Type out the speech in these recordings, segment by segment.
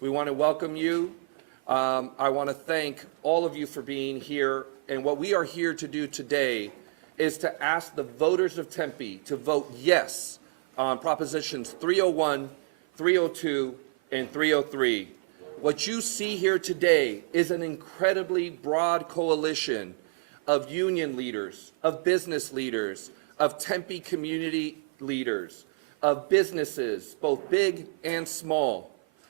We want to welcome you. I want to thank all of you for being here. And what we are here to do today is to ask the voters of Tempe to vote yes on Propositions 301, 302, and 303. What you see here today is an incredibly broad coalition of union leaders, of business leaders, of Tempe community leaders, of businesses, both big and small.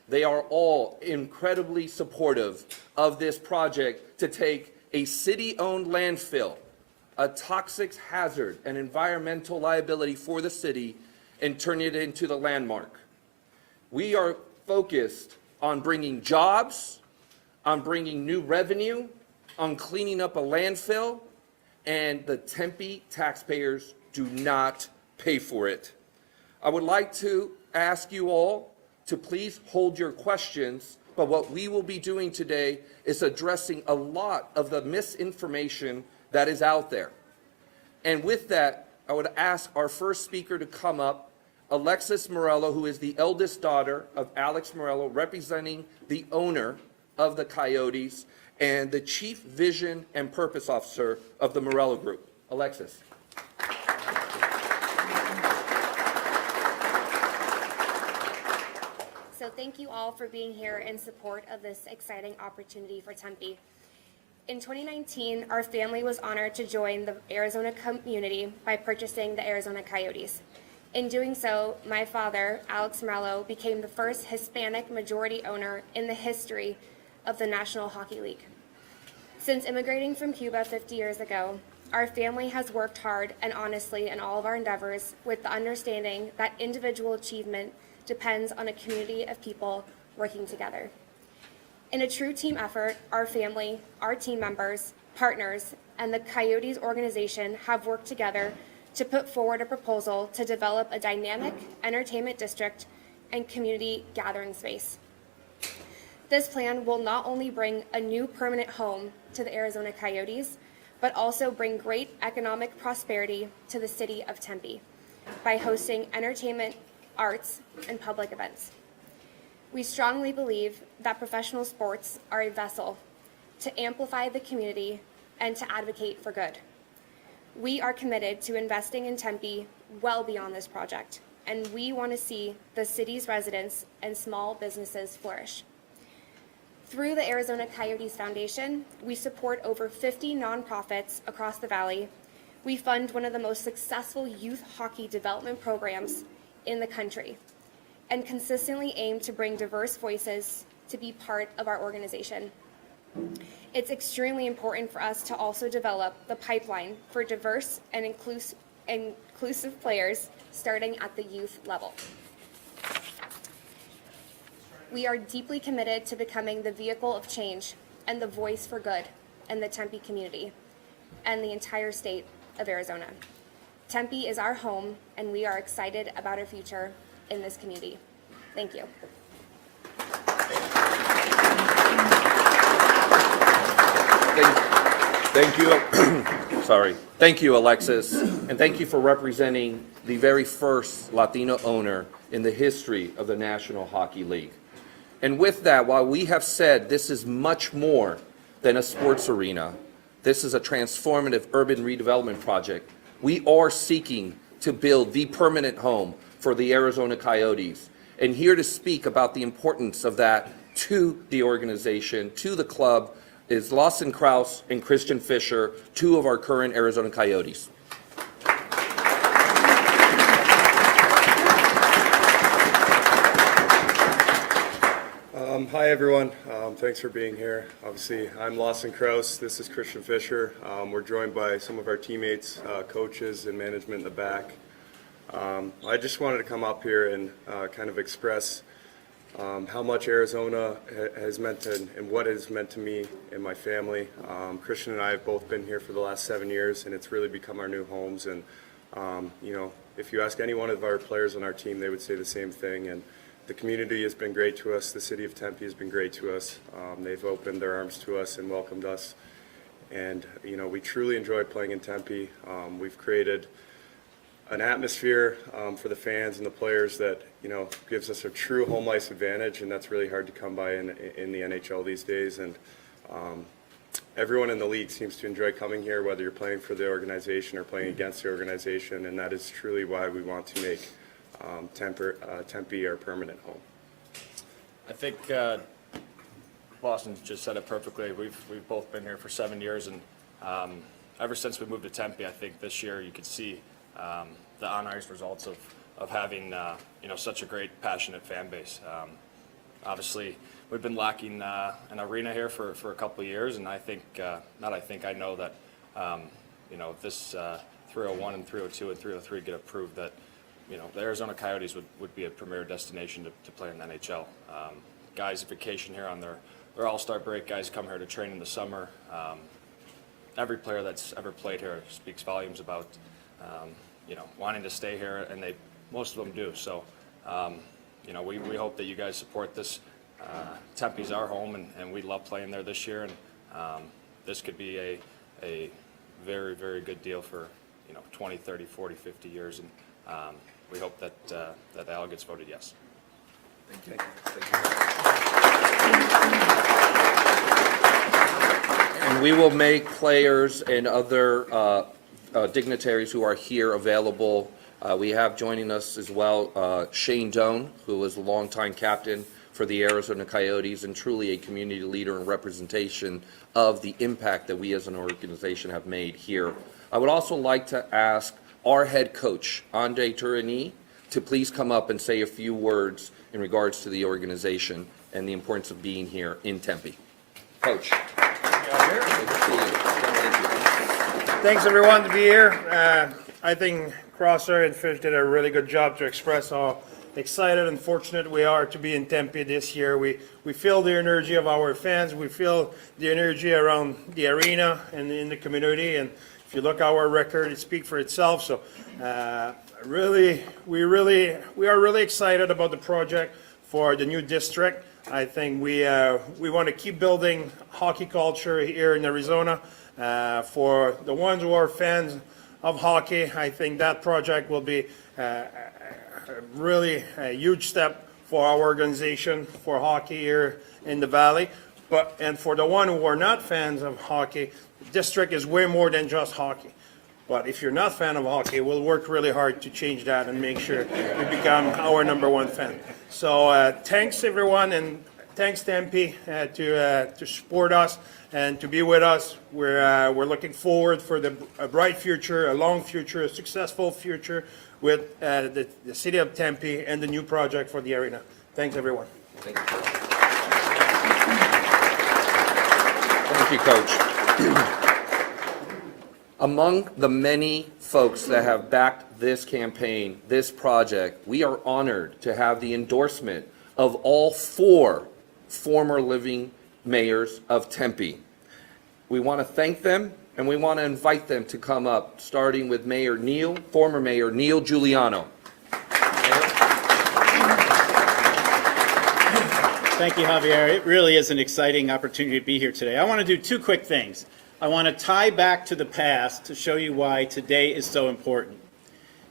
They are all incredibly supportive of this project to take a city-owned landfill, a toxic hazard, an environmental liability for the city, and turn it into the landmark. We are focused on bringing jobs, on bringing new revenue, on cleaning up a landfill, and the Tempe taxpayers do not pay for it. I would like to ask you all to please hold your questions, but what we will be doing today is addressing a lot of the misinformation that is out there. And with that, I would ask our first speaker to come up, Alexis Morello, who is the eldest daughter of Alex Morello, representing the owner of the Coyotes and the Chief Vision and Purpose Officer of the Morello Group. Alexis. So thank you all for being here in support of this exciting opportunity for Tempe. In 2019, our family was honored to join the Arizona community by purchasing the Arizona Coyotes. In doing so, my father, Alex Morello, became the first Hispanic majority owner in the history of the National Hockey League. Since immigrating from Cuba 50 years ago, our family has worked hard and honestly in all of our endeavors with the understanding that individual achievement depends on a community of people working together. In a true team effort, our family, our team members, partners, and the Coyotes organization have worked together to put forward a proposal to develop a dynamic entertainment district and community gathering space. This plan will not only bring a new permanent home to the Arizona Coyotes, but also bring great economic prosperity to the city of Tempe by hosting entertainment, arts, and public events. We strongly believe that professional sports are a vessel to amplify the community and to advocate for good. We are committed to investing in Tempe well beyond this project, and we want to see the city's residents and small businesses flourish. Through the Arizona Coyotes Foundation, we support over 50 nonprofits across the valley. We fund one of the most successful youth hockey development programs in the country and consistently aim to bring diverse voices to be part of our organization. It's extremely important for us to also develop the pipeline for diverse and inclusive players starting at the youth level. We are deeply committed to becoming the vehicle of change and the voice for good in the Tempe community and the entire state of Arizona. Tempe is our home, and we are excited about our future in this community. Thank you. Thank you. Sorry. Thank you, Alexis, and thank you for representing the very first Latino owner in the history of the National Hockey League. And with that, while we have said this is much more than a sports arena, this is a transformative urban redevelopment project, we are seeking to build the permanent home for the Arizona Coyotes. And here to speak about the importance of that to the organization, to the club, is Lawson Krause and Christian Fisher, two of our current Arizona Coyotes. Hi everyone, thanks for being here. Obviously, I'm Lawson Krause, this is Christian Fisher. We're joined by some of our teammates, coaches and management in the back. I just wanted to come up here and kind of express how much Arizona has meant to, and what it has meant to me and my family. Christian and I have both been here for the last 7 years, and it's really become our new homes. And you know, if you ask any one of our players on our team, they would say the same thing. And the community has been great to us. The city of Tempe has been great to us. They've opened their arms to us and welcomed us. And you know, we truly enjoy playing in Tempe. We've created an atmosphere for the fans and the players that, gives us a true home ice advantage, and that's really hard to come by in the NHL these days. And everyone in the league seems to enjoy coming here, whether you're playing for the organization or playing against the organization, and that is truly why we want to make Tempe our permanent home. I think Boston just said it perfectly. We've both been here for 7 years, and ever since we moved to Tempe, I think this year you could see the on-ice results of having such a great, passionate fan base. Obviously, we've been lacking an arena here for a couple of years, and I think, I know that, this 301 and 302 and 303 get approved, that, the Arizona Coyotes would be a premier destination to play in the NHL. Guys vacation here on their all-star break. Guys come here to train in the summer. Every player that's ever played here speaks volumes about, wanting to stay here, and most of them do. So, we hope that you guys support this. Tempe's our home, and we love playing there this year, and this could be a very, very good deal for 20, 30, 40, 50 years, and we hope that that all gets voted yes. Thank you. And we will make players and other dignitaries who are here available. We have joining us as well Shane Doan, who is a longtime captain for the Arizona Coyotes and truly a community leader and representation of the impact that we as an organization have made here. I would also like to ask our head coach, Andre Tourigny, to please come up and say a few words in regards to the organization and the importance of being here in Tempe. Coach. Thanks everyone to be here. I think Crosser and Fish did a really good job to express how excited and fortunate we are to be in Tempe this year. We feel the energy of our fans. We feel the energy around the arena and in the community. And if you look at our record, it speaks for itself. So we are really excited about the project for the new district. I think we want to keep building hockey culture here in Arizona. For the ones who are fans of hockey, I think that project will be really a huge step for our organization for hockey here in the Valley. And for the one who are not fans of hockey, the district is way more than just hockey. But if you're not a fan of hockey, we'll work really hard to change that and make sure you become our #1 fan. So thanks everyone, and thanks Tempe to support us and to be with us. We're looking forward for a bright future, a long future, a successful future with the city of Tempe and the new project for the arena. Thanks everyone. Thank you, Coach. Thank you, Coach. Among the many folks that have backed this campaign, this project, we are honored to have the endorsement of all 4 former living mayors of Tempe. We want to thank them, and we want to invite them to come up, starting with former Mayor Neil Giuliano. Thank you, Javier. It really is an exciting opportunity to be here today. I want to do 2 quick things. I want to tie back to the past to show you why today is so important.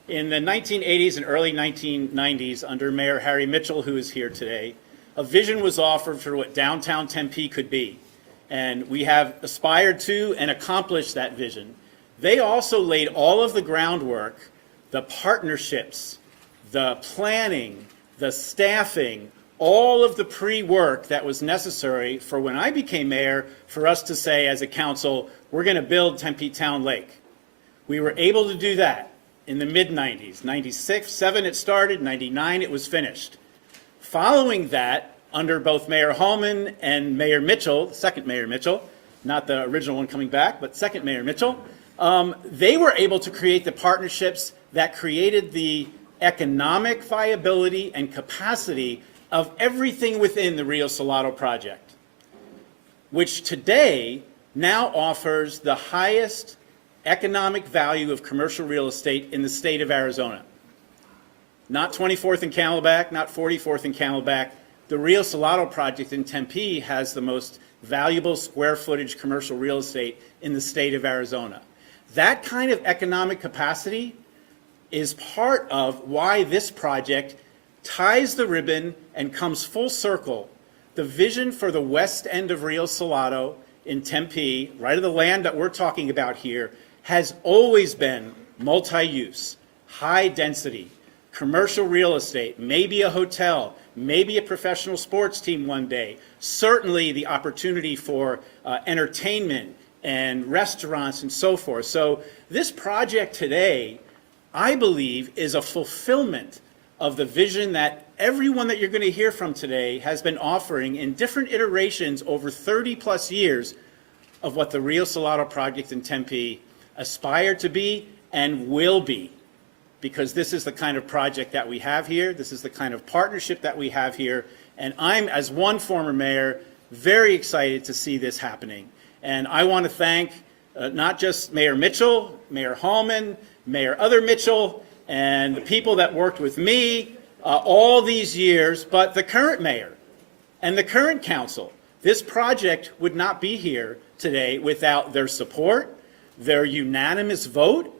In the 1980s and early 1990s, under Mayor Harry Mitchell, who is here today, a vision was offered for what downtown Tempe could be. And we have aspired to and accomplished that vision. They also laid all of the groundwork, the partnerships, the planning, the staffing, all of the pre-work that was necessary for when I became mayor for us to say as a council, we're going to build Tempe Town Lake. We were able to do that in the mid-90s. 96, 7 it started, 99 it was finished. Following that, under both Mayor Hallman and Mayor Mitchell, second Mayor Mitchell, not the original one coming back, but second Mayor Mitchell, they were able to create the partnerships that created the economic viability and capacity of everything within the Rio Salado project, which today now offers the highest economic value of commercial real estate in the state of Arizona. Not 24th and Camelback, not 44th and Camelback. The Rio Salado project in Tempe has the most valuable square footage commercial real estate in the state of Arizona. That kind of economic capacity is part of why this project ties the ribbon and comes full circle. The vision for the west end of Rio Salado in Tempe, right of the land that we're talking about here, has always been multi-use, high density, commercial real estate, maybe a hotel, maybe a professional sports team one day, certainly the opportunity for entertainment and restaurants and so forth. So this project today, I believe, is a fulfillment of the vision that everyone that you're going to hear from today has been offering in different iterations over 30 plus years of what the Rio Salado project in Tempe aspired to be and will be. Because this is the kind of project that we have here, this is the kind of partnership that we have here, and I'm, as one former mayor, very excited to see this happening. And I want to thank not just Mayor Mitchell, Mayor Hallman, Mayor Other Mitchell, and the people that worked with me all these years, but the current mayor and the current council. This project would not be here today without their support, their unanimous vote,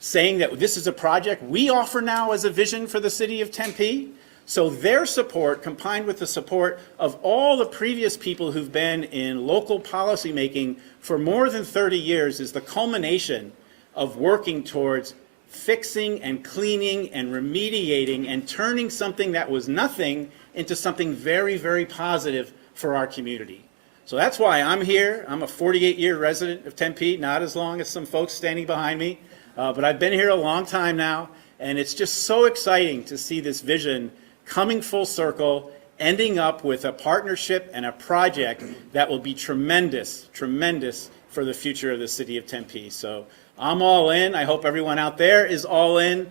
saying that this is a project we offer now as a vision for the city of Tempe. So their support, combined with the support of all the previous people who've been in local policymaking for more than 30 years, is the culmination of working towards fixing and cleaning and remediating and turning something that was nothing into something very, very positive for our community. So that's why I'm here. I'm a 48-year resident of Tempe, not as long as some folks standing behind me. But I've been here a long time now, and it's just so exciting to see this vision coming full circle, ending up with a partnership and a project that will be tremendous, tremendous for the future of the city of Tempe. So I'm all in. I hope everyone out there is all in.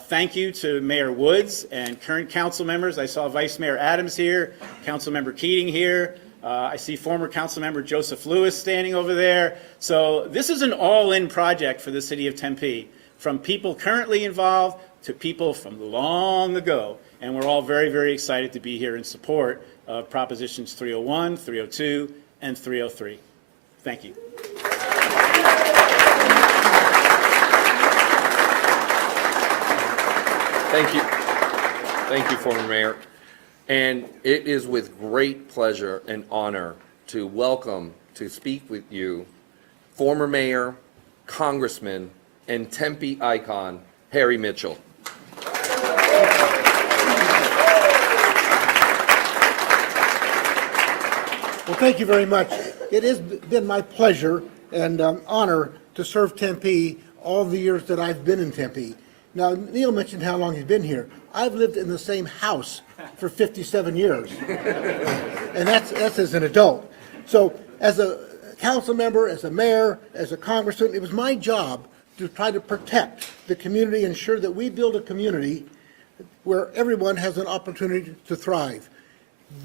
Thank you to Mayor Woods and current council members. I saw Vice Mayor Adams here, Councilmember Keating here. I see former Councilmember Joseph Lewis standing over there. So this is an all-in project for the city of Tempe, from people currently involved to people from long ago. And we're all very, very excited to be here in support of Propositions 301, 302, and 303. Thank you. Thank you. Thank you, former mayor. And it is with great pleasure and honor to welcome, to speak with you, former mayor, congressman, and Tempe icon, Harry Mitchell. Well, thank you very much. It has been my pleasure and honor to serve Tempe all the years that I've been in Tempe. Now, Neil mentioned how long he's been here. I've lived in the same house for 57 years, and that's as an adult. So as a council member, as a mayor, as a congressman, it was my job to try to protect the community, ensure that we build a community where everyone has an opportunity to thrive.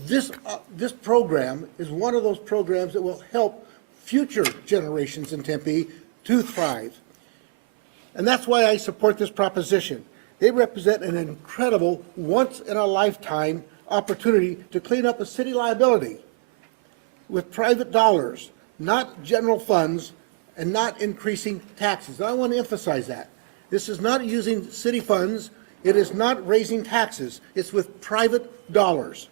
This program is one of those programs that will help future generations in Tempe to thrive. And that's why I support this proposition. They represent an incredible, once-in-a-lifetime opportunity to clean up a city liability with private dollars, not general funds, and not increasing taxes. And I want to emphasize that. This is not using city funds. It is not raising taxes. It's with private dollars.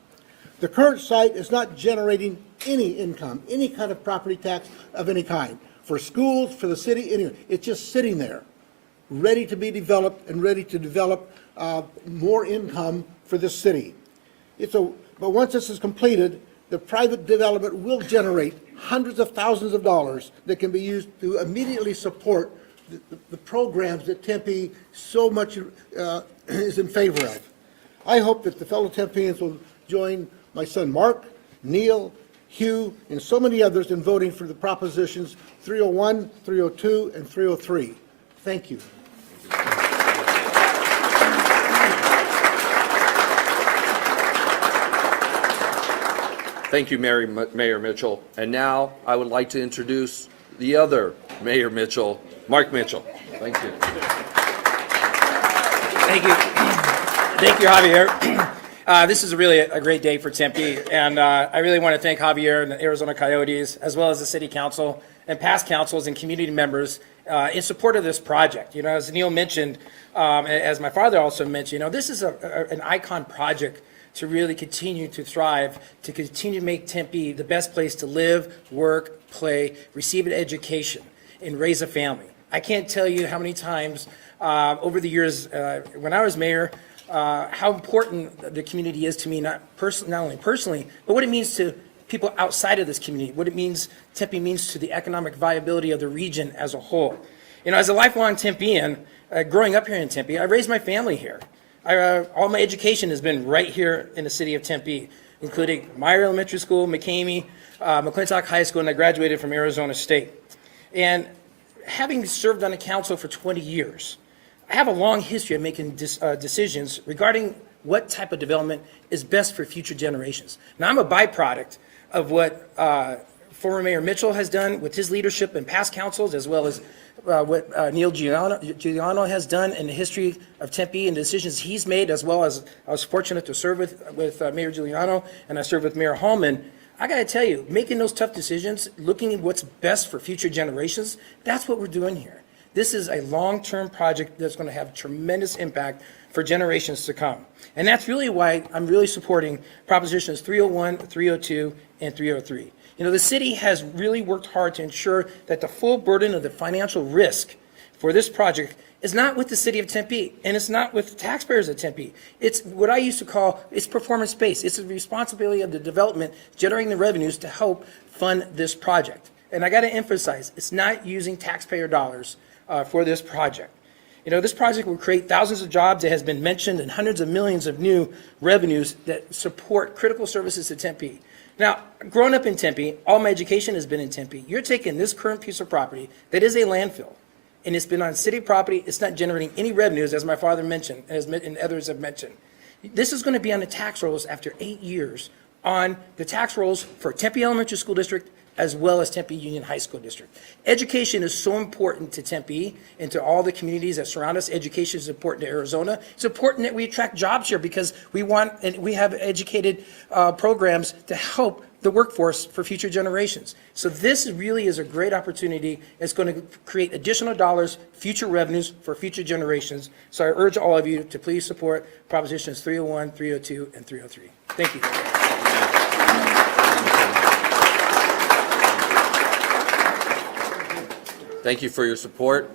The current site is not generating any income, any kind of property tax of any kind, for schools, for the city, anyway. It's just sitting there, ready to be developed and ready to develop more income for this city. But once this is completed, the private development will generate hundreds of thousands of dollars that can be used to immediately support the programs that Tempe so much is in favor of. I hope that the fellow Tempeans will join my son Mark, Neil, Hugh, and so many others in voting for the propositions 301, 302, and 303. Thank you. Thank you, Mayor Mitchell. And now I would like to introduce the other Mayor Mitchell, Mark Mitchell. Thank you. Thank you. Thank you, Javier. This is really a great day for Tempe, and I really want to thank Javier and the Arizona Coyotes, as well as the City Council and past councils and community members in support of this project. You know, as Neil mentioned, as my father also mentioned, you know, this is an icon project to really continue to thrive, to continue to make Tempe the best place to live, work, play, receive an education, and raise a family. I can't tell you how many times over the years when I was mayor, how important the community is to me, not only personally, but what it means to people outside of this community, what it means, Tempe means to the economic viability of the region as a whole. You know, as a lifelong Tempean, growing up here in Tempe, I raised my family here. All my education has been right here in the city of Tempe, including Mayoral Elementary School, McCamey, McClintock High School, and I graduated from Arizona State. And having served on the council for 20 years, I have a long history of making decisions regarding what type of development is best for future generations. Now, I'm a byproduct of what former Mayor Mitchell has done with his leadership in past councils, as well as what Neil Giuliano has done in the history of Tempe and decisions he's made, as well as I was fortunate to serve with Mayor Giuliano, and I served with Mayor Hallman. I got to tell you, making those tough decisions, looking at what's best for future generations, that's what we're doing here. This is a long-term project that's going to have tremendous impact for generations to come. And that's really why I'm really supporting Propositions 301, 302, and 303. You know, the city has really worked hard to ensure that the full burden of the financial risk for this project is not with the city of Tempe, and it's not with the taxpayers of Tempe. It's what I used to call, it's performance-based. It's the responsibility of the development generating the revenues to help fund this project. And I got to emphasize, it's not using taxpayer dollars for this project. You know, this project will create thousands of jobs, it has been mentioned, and hundreds of millions of new revenues that support critical services to Tempe. Now, growing up in Tempe, all my education has been in Tempe. You're taking this current piece of property that is a landfill, and it's been on city property, it's not generating any revenues, as my father mentioned, and others have mentioned. This is going to be on the tax rolls after 8 years on the tax rolls for Tempe Elementary School District as well as Tempe Union High School District. Education is so important to Tempe and to all the communities that surround us. Education is important to Arizona. It's important that we attract jobs here because we want, and we have educated programs to help the workforce for future generations. So this really is a great opportunity. It's going to create additional dollars, future revenues for future generations. So I urge all of you to please support Propositions 301, 302, and 303. Thank you. Thank you for your support.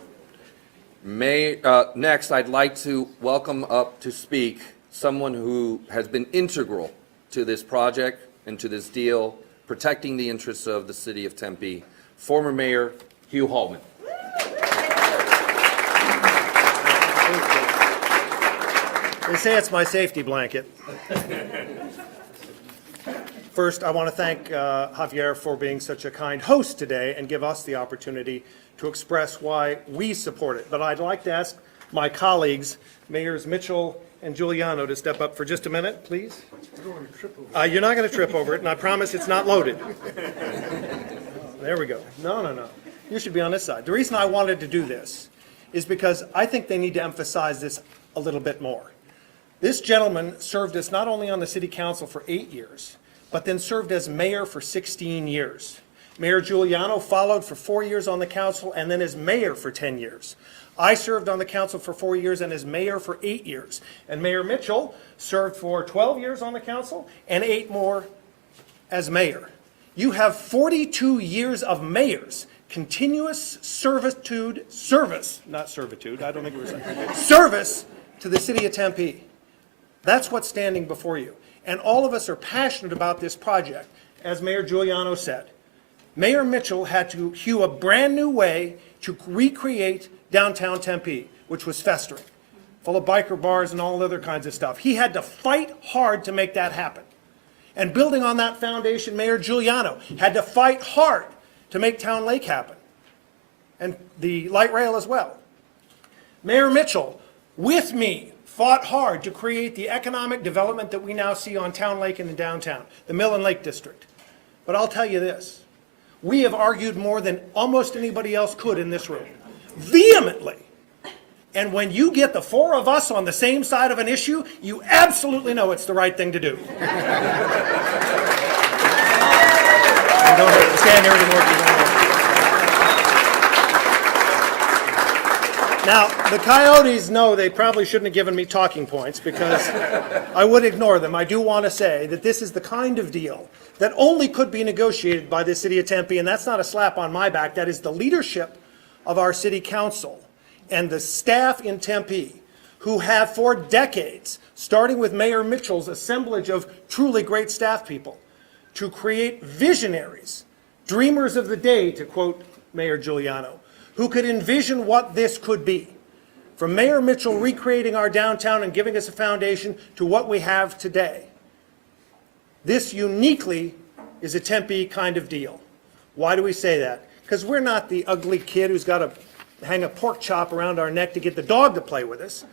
Next, I'd like to welcome up to speak someone who has been integral to this project and to this deal, protecting the interests of the city of Tempe, former Mayor Hugh Hallman. They say it's my safety blanket. First, I want to thank Javier for being such a kind host today and give us the opportunity to express why we support it. But I'd like to ask my colleagues, Mayors Mitchell and Giuliano, to step up for just a minute, please. You're not going to trip over it, and I promise it's not loaded. There we go. No. You should be on this side. The reason I wanted to do this is because I think they need to emphasize this a little bit more. This gentleman served us not only on the city council for 8 years, but then served as mayor for 16 years. Mayor Giuliano followed for 4 years on the council and then as mayor for 10 years. I served on the council for 4 years and as mayor for 8 years. And Mayor Mitchell served for 12 years on the council and 8 more as mayor. You have 42 years of mayors, continuous service, not servitude, I don't think it was service to the city of Tempe. That's what's standing before you. And all of us are passionate about this project, as Mayor Giuliano said. Mayor Mitchell had to hew a brand new way to recreate downtown Tempe, which was festering, full of biker bars and all other kinds of stuff. He had to fight hard to make that happen. And building on that foundation, Mayor Giuliano had to fight hard to make Town Lake happen, and the light rail as well. Mayor Mitchell, with me, fought hard to create the economic development that we now see on Town Lake and in downtown, the Mill and Lake District. But I'll tell you this, we have argued more than almost anybody else could in this room, vehemently, And when you get the four of us on the same side of an issue, you absolutely know it's the right thing to do. You don't have to stand there anymore if you don't want to. Now, the Coyotes know they probably shouldn't have given me talking points because I would ignore them. I do want to say that this is the kind of deal that only could be negotiated by the city of Tempe, and that's not a slap on my back. That is the leadership of our city council and the staff in Tempe who have for decades, starting with Mayor Mitchell's assemblage of truly great staff people, to create visionaries, dreamers of the day, to quote Mayor Giuliano, who could envision what this could be. From Mayor Mitchell recreating our downtown and giving us a foundation to what we have today. This uniquely is a Tempe kind of deal. Why do we say that? Because we're not the ugly kid who's got to hang a pork chop around our neck to get the dog to play with us.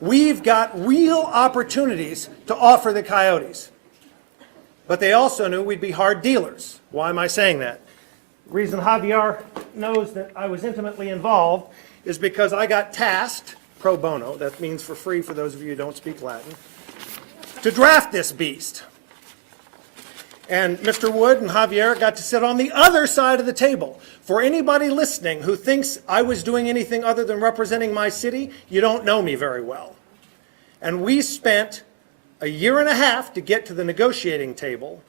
We've got real opportunities to offer the Coyotes. But they also knew we'd be hard dealers. Why am I saying that? The reason Javier knows that I was intimately involved is because I got tasked, pro bono, that means for free for those of you who don't speak Latin, to draft this beast. And Mr. Wood and Javier got to sit on the other side of the table. For anybody listening who thinks I was doing anything other than representing my city, you don't know me very well. And we spent a year and a half to get to the negotiating table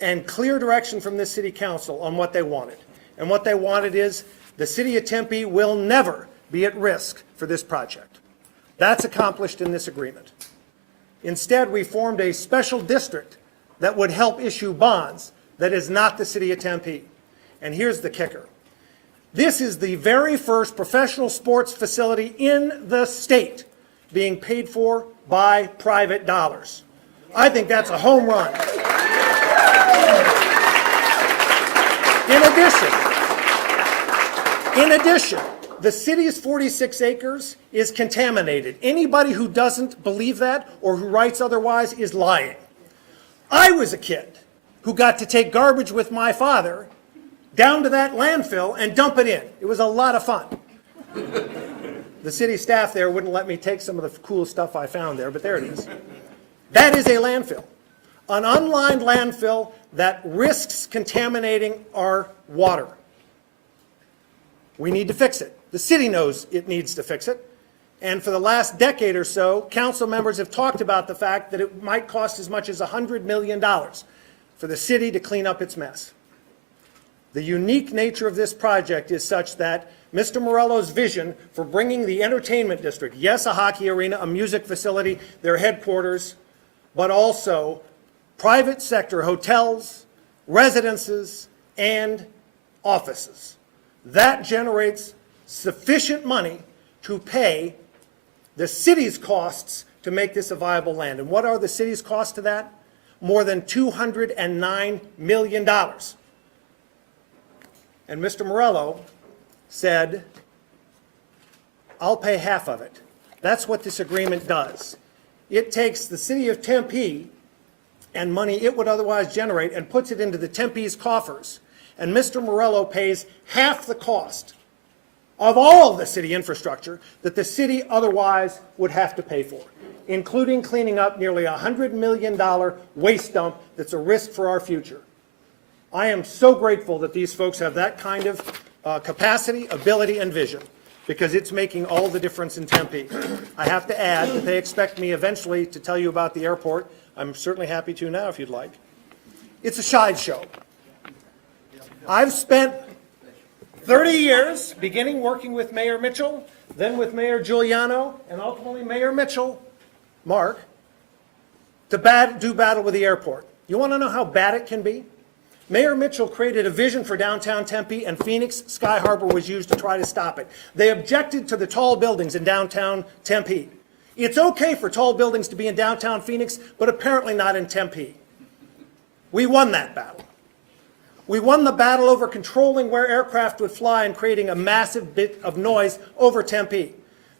and clear direction from this city council on what they wanted. And what they wanted is the city of Tempe will never be at risk for this project. That's accomplished in this agreement. Instead, we formed a special district that would help issue bonds that is not the city of Tempe. And here's the kicker. This is the very first professional sports facility in the state being paid for by private dollars. I think that's a home run. In addition, the city's 46 acres is contaminated. Anybody who doesn't believe that or who writes otherwise is lying. I was a kid who got to take garbage with my father down to that landfill and dump it in. It was a lot of fun. The city staff there wouldn't let me take some of the cool stuff I found there, but there it is. That is a landfill, an unlined landfill that risks contaminating our water. We need to fix it. The city knows it needs to fix it. And for the last decade or so, council members have talked about the fact that it might cost as much as $100 million for the city to clean up its mess. The unique nature of this project is such that Mr. Morello's vision for bringing the entertainment district, yes, a hockey arena, a music facility, their headquarters, but also private sector hotels, residences, and offices. That generates sufficient money to pay the city's costs to make this a viable land. And what are the city's costs to that? More than $209 million. And Mr. Morello said, I'll pay half of it. That's what this agreement does. It takes the city of Tempe and money it would otherwise generate and puts it into the Tempe's coffers. And Mr. Morello pays half the cost of all the city infrastructure that the city otherwise would have to pay for, including cleaning up nearly $100 million waste dump that's a risk for our future. I am so grateful that these folks have that kind of capacity, ability, and vision, because it's making all the difference in Tempe. I have to add that they expect me eventually to tell you about the airport. I'm certainly happy to now if you'd like. It's a sideshow. I've spent 30 years, beginning working with Mayor Mitchell, then with Mayor Giuliano, and ultimately Mayor Mitchell, Mark, to do battle with the airport. You want to know how bad it can be? Mayor Mitchell created a vision for downtown Tempe, and Phoenix Sky Harbor was used to try to stop it. They objected to the tall buildings in downtown Tempe. It's okay for tall buildings to be in downtown Phoenix, but apparently not in Tempe. We won that battle. We won the battle over controlling where aircraft would fly and creating a massive bit of noise over Tempe.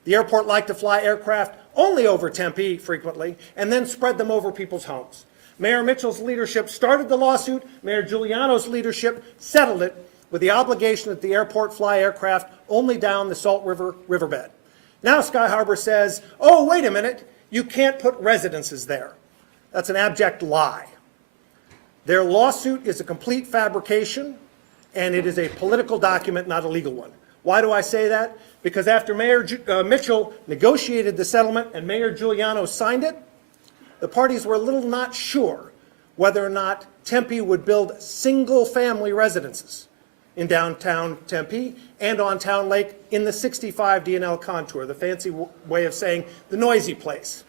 The airport liked to fly aircraft only over Tempe frequently and then spread them over people's homes. Mayor Mitchell's leadership started the lawsuit. Mayor Giuliano's leadership settled it with the obligation that the airport fly aircraft only down the Salt River riverbed. Now Sky Harbor says, oh, wait a minute, you can't put residences there. That's an abject lie. Their lawsuit is a complete fabrication, and it is a political document, not a legal one. Why do I say that? Because after Mayor Mitchell negotiated the settlement and Mayor Giuliano signed it, the parties were a little not sure whether or not Tempe would build single-family residences in downtown Tempe and on Town Lake in the 65 DNL contour, the fancy way of saying the noisy place.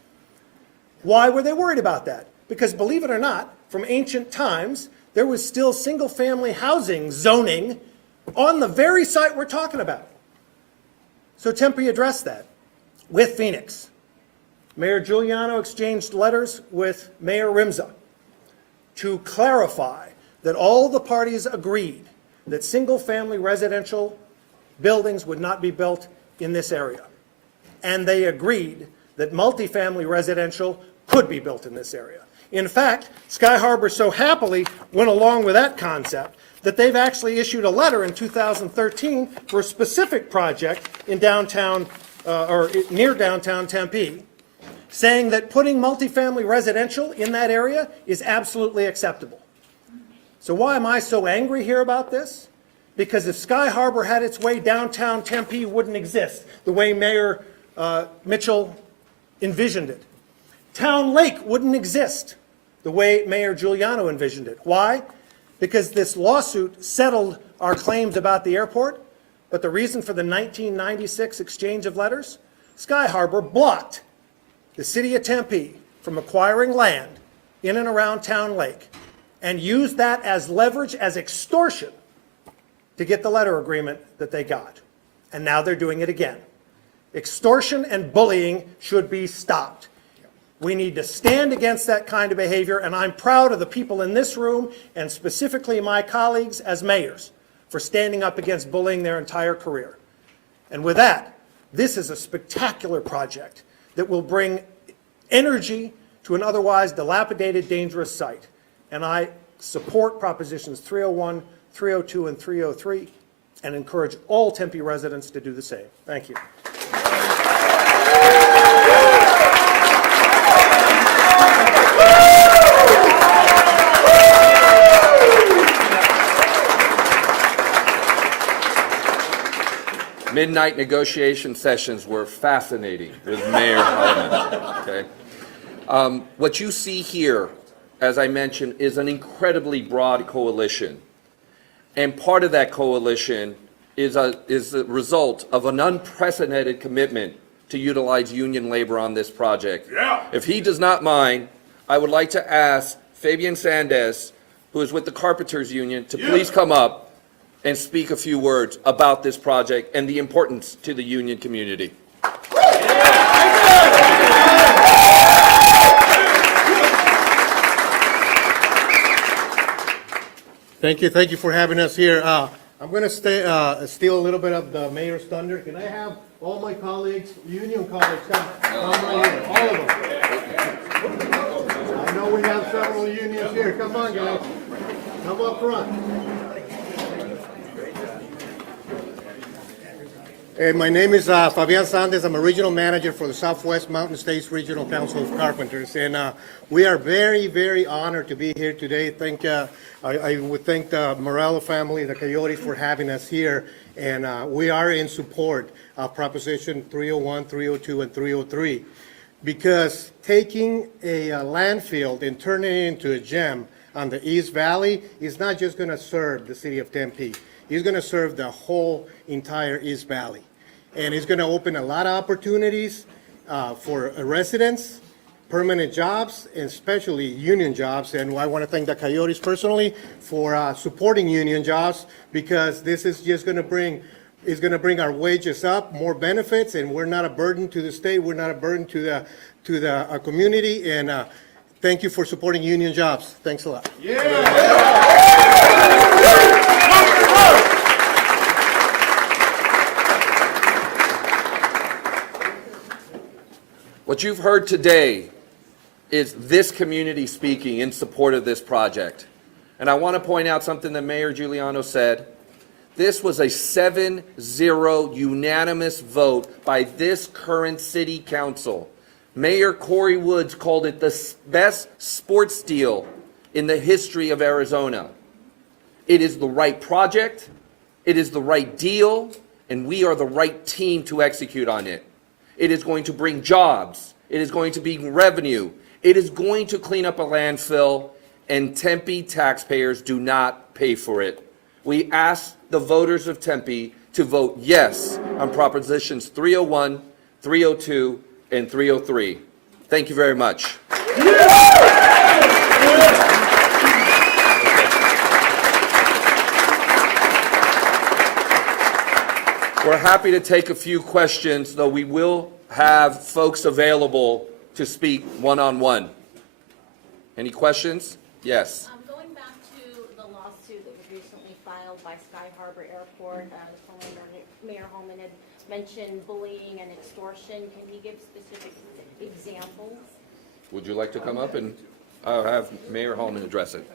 Why were they worried about that? Because believe it or not, from ancient times, there was still single-family housing zoning on the very site we're talking about. So Tempe addressed that with Phoenix. Mayor Giuliano exchanged letters with Mayor Rimza to clarify that all the parties agreed that single-family residential buildings would not be built in this area. And they agreed that multifamily residential could be built in this area. In fact, Sky Harbor so happily went along with that concept that they've actually issued a letter in 2013 for a specific project in downtown, or near downtown Tempe, saying that putting multifamily residential in that area is absolutely acceptable. So why am I so angry here about this? Because if Sky Harbor had its way, downtown Tempe wouldn't exist the way Mayor Mitchell envisioned it. Town Lake wouldn't exist the way Mayor Giuliano envisioned it. Why? Because this lawsuit settled our claims about the airport, but the reason for the 1996 exchange of letters, Sky Harbor blocked the city of Tempe from acquiring land in and around Town Lake and used that as leverage, as extortion, to get the letter agreement that they got. And now they're doing it again. Extortion and bullying should be stopped. We need to stand against that kind of behavior, and I'm proud of the people in this room, and specifically my colleagues as mayors, for standing up against bullying their entire career. And with that, this is a spectacular project that will bring energy to an otherwise dilapidated, dangerous site. And I support Propositions 301, 302, and 303, and encourage all Tempe residents to do the same. Thank you. Midnight negotiation sessions were fascinating with Mayor Holman, okay? What you see here, as I mentioned, is an incredibly broad coalition. And part of that coalition is the result of an unprecedented commitment to utilize union labor on this project. Yeah. If he does not mind, I would like to ask Fabian Sandez, who is with the Carpenters Union, to please come up and speak a few words about this project and the importance to the union community. Thank you for having us here. I'm going to steal a little bit of the mayor's thunder. Can I have all my colleagues, union colleagues, come right here, all of them. I know we have several unions here. Come on, guys. Come up front. My name is Fabian Sandez. I'm a regional manager for the Southwest Mountain States Regional Council of Carpenters, and we are very, very honored to be here today. I would thank the Mayoral family, the Coyotes, for having us here, and we are in support of Proposition 301, 302, and 303, because taking a landfill and turning it into a gem on the East Valley is not just going to serve the city of Tempe. It's going to serve the whole entire East Valley. And it's going to open a lot of opportunities for residents, permanent jobs, and especially union jobs. And I want to thank the Coyotes personally for supporting union jobs, because this is just going to bring our wages up, more benefits, and we're not a burden to the state. We're not a burden to the community. And thank you for supporting union jobs. Thanks a lot. What you've heard today is this community speaking in support of this project. And I want to point out something that Mayor Giuliano said, This was a 7-0 unanimous vote by this current city council. Mayor Corey Woods called it the best sports deal in the history of Arizona. It is the right project, it is the right deal, and we are the right team to execute on it. It is going to bring jobs, it is going to bring revenue, it is going to clean up a landfill, and Tempe taxpayers do not pay for it. We ask the voters of Tempe to vote yes on Propositions 301, 302, and 303. Thank you very much. We're happy to take a few questions, though we will have folks available to speak one-on-one. Any questions? Yes. Going back to the lawsuit that was recently filed by Sky Harbor Airport, former Mayor Holman had mentioned bullying and extortion. Can he give specific examples? Would you like to come up and I'll have Mayor Holman address it?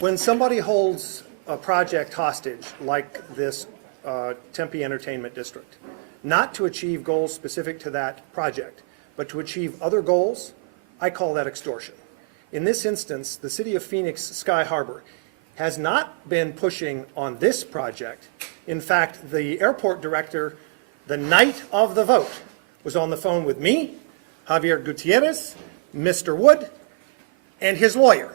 When somebody holds a project hostage like this Tempe Entertainment District, not to achieve goals specific to that project, but to achieve other goals, I call that extortion. In this instance, the City of Phoenix Sky Harbor has not been pushing on this project. In fact, the airport director, the night of the vote, was on the phone with me, Javier Gutierrez, Mr. Wood, and his lawyer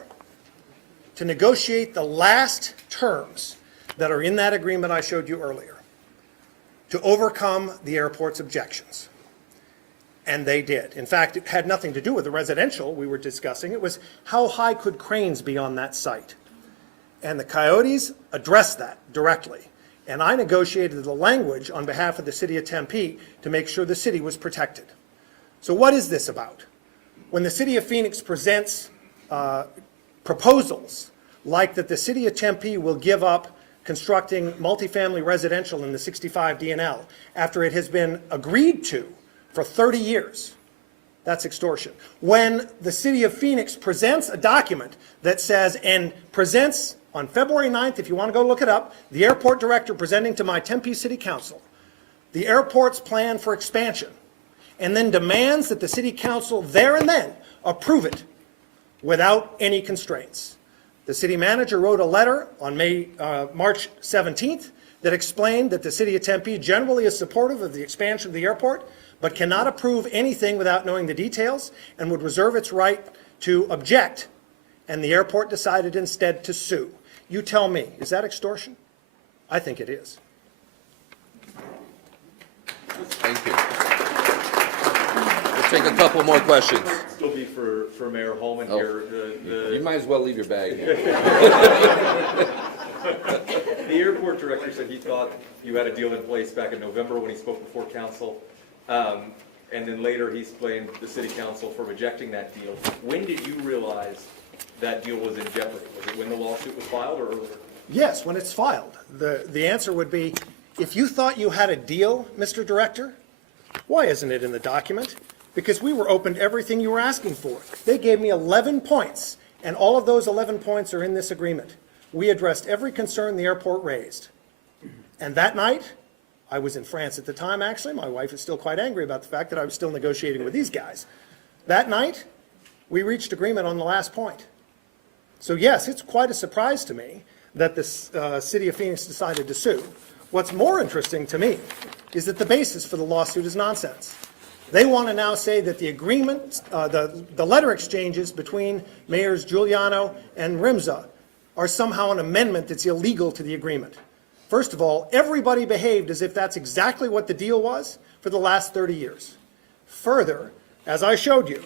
to negotiate the last terms that are in that agreement I showed you earlier to overcome the airport's objections. And they did. In fact, it had nothing to do with the residential we were discussing. It was how high could cranes be on that site? And the Coyotes addressed that directly. And I negotiated the language on behalf of the city of Tempe to make sure the city was protected. So what is this about? When the city of Phoenix presents proposals like that the city of Tempe will give up constructing multifamily residential in the 65 DNL after it has been agreed to for 30 years, that's extortion. When the city of Phoenix presents a document that says, and presents on February 9th, if you want to go look it up, the airport director presenting to my Tempe City Council the airport's plan for expansion, and then demands that the city council there and then approve it without any constraints. The city manager wrote a letter on March 17th that explained that the city of Tempe generally is supportive of the expansion of the airport, but cannot approve anything without knowing the details and would reserve its right to object. And the airport decided instead to sue. You tell me, is that extortion? I think it is. Thank you. We'll take a couple more questions. Still be for Mayor Holman here. You might as well leave your bag here. The airport director said he thought you had a deal in place back in November when he spoke before council. And then later he blamed the city council for rejecting that deal. When did you realize that deal was in jeopardy? Was it when the lawsuit was filed or earlier? Yes, when it's filed. The answer would be, if you thought you had a deal, Mr. Director, why isn't it in the document? Because we were open to everything you were asking for. They gave me 11 points, and all of those 11 points are in this agreement. We addressed every concern the airport raised. And that night, I was in France at the time, actually. My wife is still quite angry about the fact that I was still negotiating with these guys. That night, we reached agreement on the last point. So yes, it's quite a surprise to me that the city of Phoenix decided to sue. What's more interesting to me is that the basis for the lawsuit is nonsense. They want to now say that the agreement, the letter exchanges between Mayors Giuliano and Rimza are somehow an amendment that's illegal to the agreement. First of all, everybody behaved as if that's exactly what the deal was for the last 30 years. Further, as I showed you,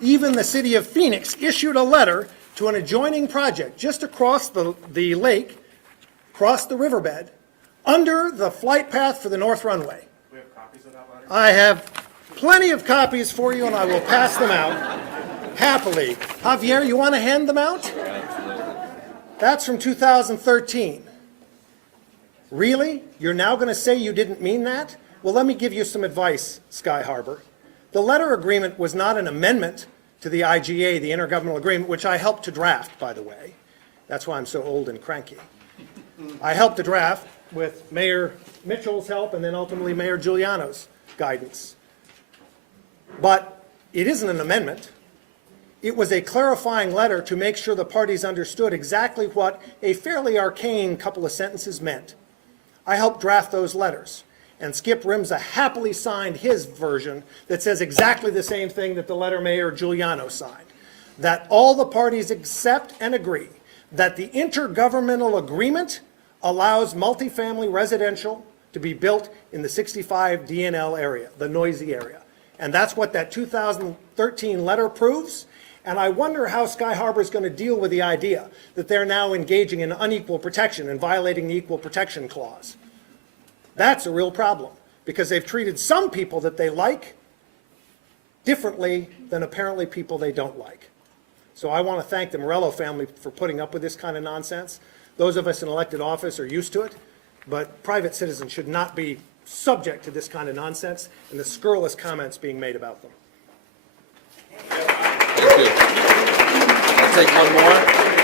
even the city of Phoenix issued a letter to an adjoining project just across the lake, across the riverbed, under the flight path for the north runway. We have copies of that letter? I have plenty of copies for you, and I will pass them out happily. Javier, you want to hand them out? That's from 2013. Really? You're now going to say you didn't mean that? Well, let me give you some advice, Sky Harbor. The letter agreement was not an amendment to the IGA, the Intergovernmental Agreement, which I helped to draft, by the way. That's why I'm so old and cranky. I helped the draft with Mayor Mitchell's help and then ultimately Mayor Giuliano's guidance. But it isn't an amendment. It was a clarifying letter to make sure the parties understood exactly what a fairly arcane couple of sentences meant. I helped draft those letters, and Skip Rimza happily signed his version that says exactly the same thing that the letter Mayor Giuliano signed, that all the parties accept and agree that the intergovernmental agreement allows multifamily residential to be built in the 65 DNL area, the noisy area. And that's what that 2013 letter proves. And I wonder how Sky Harbor is going to deal with the idea that they're now engaging in unequal protection and violating the Equal Protection Clause. That's a real problem, because they've treated some people that they like differently than apparently people they don't like. So I want to thank the Morello family for putting up with this kind of nonsense. Those of us in elected office are used to it, but private citizens should not be subject to this kind of nonsense and the scurrilous comments being made about them. Thank you. I'll take one more.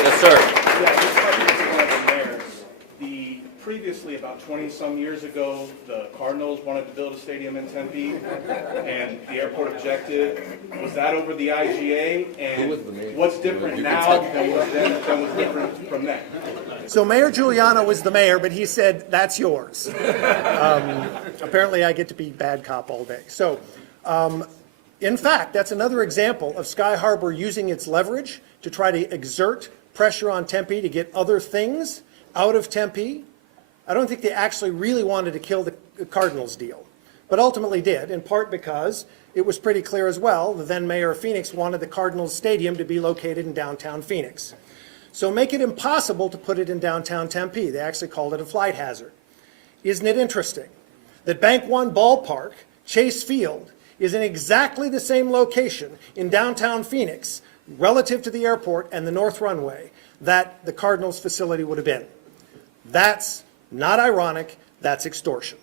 Yes, sir. Yeah, this question is one of the mayors. Previously, about 20-some years ago, the Cardinals wanted to build a stadium in Tempe, and the airport objected. Was that over the IGA? And what's different now than was different from then? So Mayor Giuliano was the mayor, but he said, that's yours. Apparently I get to be bad cop all day. So, in fact, that's another example of Sky Harbor using its leverage to try to exert pressure on Tempe to get other things out of Tempe. I don't think they actually really wanted to kill the Cardinals deal, but ultimately did, in part because it was pretty clear as well, the then mayor of Phoenix wanted the Cardinals stadium to be located in downtown Phoenix. So make it impossible to put it in downtown Tempe. They actually called it a flight hazard. Isn't it interesting that Bank One Ballpark, Chase Field, is in exactly the same location in downtown Phoenix relative to the airport and the north runway that the Cardinals facility would have been? That's not ironic, that's extortion.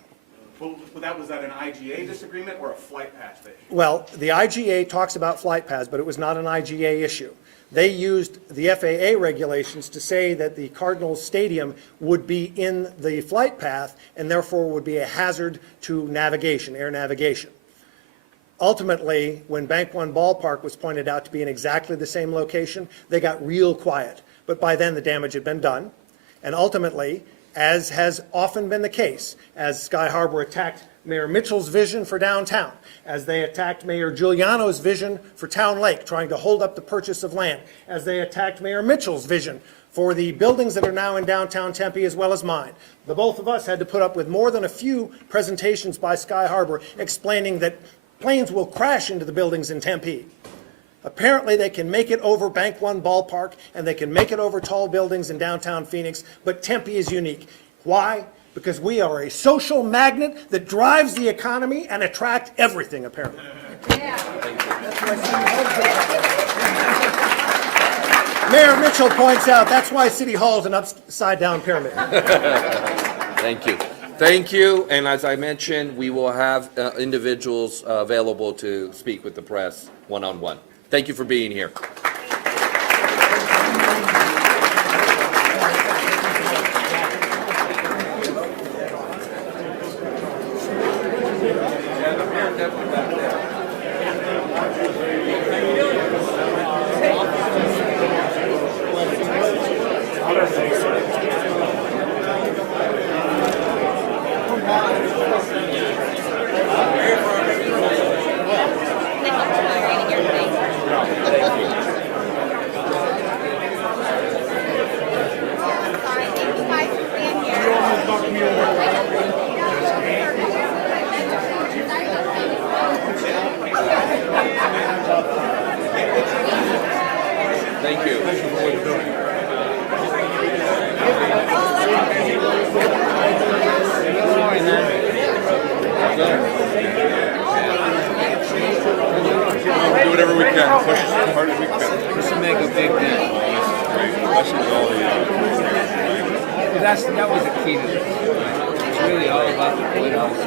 Well, was that an IGA disagreement or a flight path issue? Well, the IGA talks about flight paths, but it was not an IGA issue. They used the FAA regulations to say that the Cardinals Stadium would be in the flight path and therefore would be a hazard to navigation, air navigation. Ultimately, when Bank One Ballpark was pointed out to be in exactly the same location, they got real quiet. But by then, the damage had been done. And ultimately, as has often been the case, as Sky Harbor attacked Mayor Mitchell's vision for downtown, as they attacked Mayor Giuliano's vision for Town Lake, trying to hold up the purchase of land, as they attacked Mayor Mitchell's vision for the buildings that are now in downtown Tempe as well as mine. The both of us had to put up with more than a few presentations by Sky Harbor explaining that planes will crash into the buildings in Tempe. Apparently, they can make it over Bank One Ballpark, and they can make it over tall buildings in downtown Phoenix, but Tempe is unique. Why? Because we are a social magnet that drives the economy and attracts everything, apparently. Mayor Mitchell points out that's why City Hall is an upside-down pyramid. Thank you. Thank you, and as I mentioned, we will have individuals available to speak with the press one-on-one. Thank you for being here. Thank you. Do whatever we can, push as hard as we can. This will make a big dent. This is great, especially with all the, that was the key to this. It's really all about the political